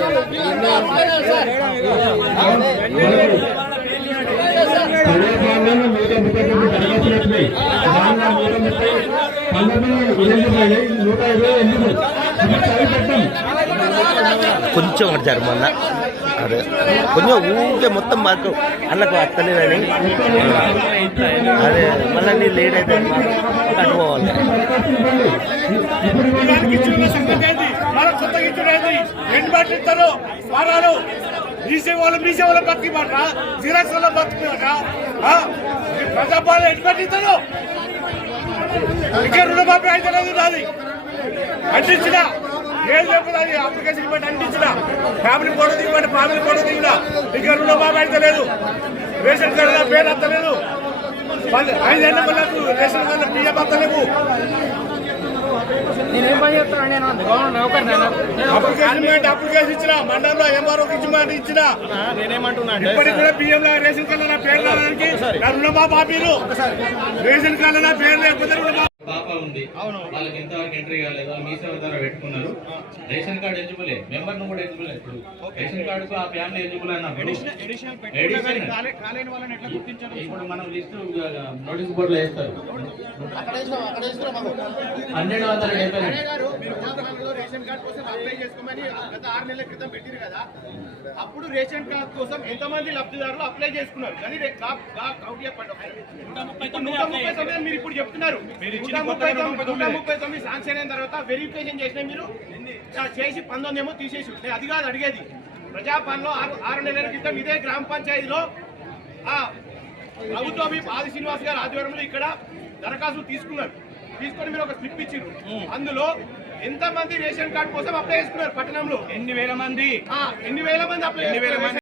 నూట ముప్పై తొమ్మిది నూట ముప్పై పంతొమ్మిది నూట ఇరవై కొంచెం అడిచారు మొన్న అదే. కొంచెం ఊరికే మొత్తం మాకు అన్నకు అత్తలేదని అదే మళ్ళీ నీ లేట్ అయితే కట్టుకోవాలి. ఇప్పుడు ఇచ్చిన వారాలు మీసే వాళ్ళు మీసే వాళ్ళు బతికి జిరాక్స్ వాళ్ళు ప్రజాపాలన ఇంకా రుణమాఫీ అయితే నాది అంటించిన ఏం చెప్పదు అప్లికేషన్ ఇవ్వండి అంటించిన ఫ్యామిలీ ఫోటో దిగమంటే ఫ్యామిలీ ఫోటో దిగిన ఇంకా రుణమాఫీ అయితే లేదు రేషన్ కార్డు పేరు అత్తలేదు. రేషన్ కార్డు బియ్యం అత్తలేవు నేనేం పని చేస్తాను? నేను గవర్నమెంట్ నౌకర్ అప్లికేషన్ ఇచ్చిన. మండలంలో ఎంఆర్ఓ ఇచ్చిమంటే ఇచ్చిన నేనేమంటున్నా ఇప్పటికి కూడా బియ్యం లా రేషన్ కార్డు నా పేరు రావడానికి రుణమాఫీ రేషన్ కార్డు నా పేరు లేకపోతే పాప ఉంది. వాళ్ళకి ఎంతవరకు ఎంట్రీ కాలేదు. మీ సేవ ద్వారా పెట్టుకున్నారు. Ration card ఎలిజిబులే. మెంబర్ను కూడా ఎలిజిబుల్ ఇప్పుడు. రేషన్ కార్డుకు ఆ ఫ్యామిలీ ఎలిజిబుల్ అన్నప్పుడు ఇప్పుడు మనం లిస్ట్ నోటీస్ బోర్డులో వేస్తారు. పన్నెండు వందల డెబ్బై. రేషన్ కార్డు కోసం అప్లై చేసుకోమని గత ఆరు నెలల క్రితం పెట్టిరు కదా. అప్పుడు రేషన్ కార్డు కోసం ఎంతమంది లబ్ధిదారులు అప్లై చేసుకున్నారు? కానీ నూట ముప్పై తొమ్మిది మీరు ఇప్పుడు చెప్తున్నారు. ముప్పై తొమ్మిది నూట ముప్పై తొమ్మిది శాంక్షన్ అయిన తర్వాత వెరిఫికేషన్ చేసిన మీరు. చేసి పంతొమ్మిది ఏమో తీసేసి అది కాదు అడిగేది. ప్రజాపాలనలో ఆరు ఆరు నెలల క్రితం ఇదే గ్రామ పంచాయతీలో ఆ ప్రభుత్వ ఆది శ్రీనివాస్ గారి ఆధ్వర్యంలో ఇక్కడ దరఖాస్తు తీసుకున్నారు. తీసుకొని మీరు ఒక స్లిప్ ఇచ్చారు అందులో ఎంత మంది రేషన్ కార్డు కోసం అప్లై చేసుకున్నారు పట్టణంలో? ఎన్ని వేల మంది? ఎన్ని వేల మంది అప్లై చేసుకున్నారు?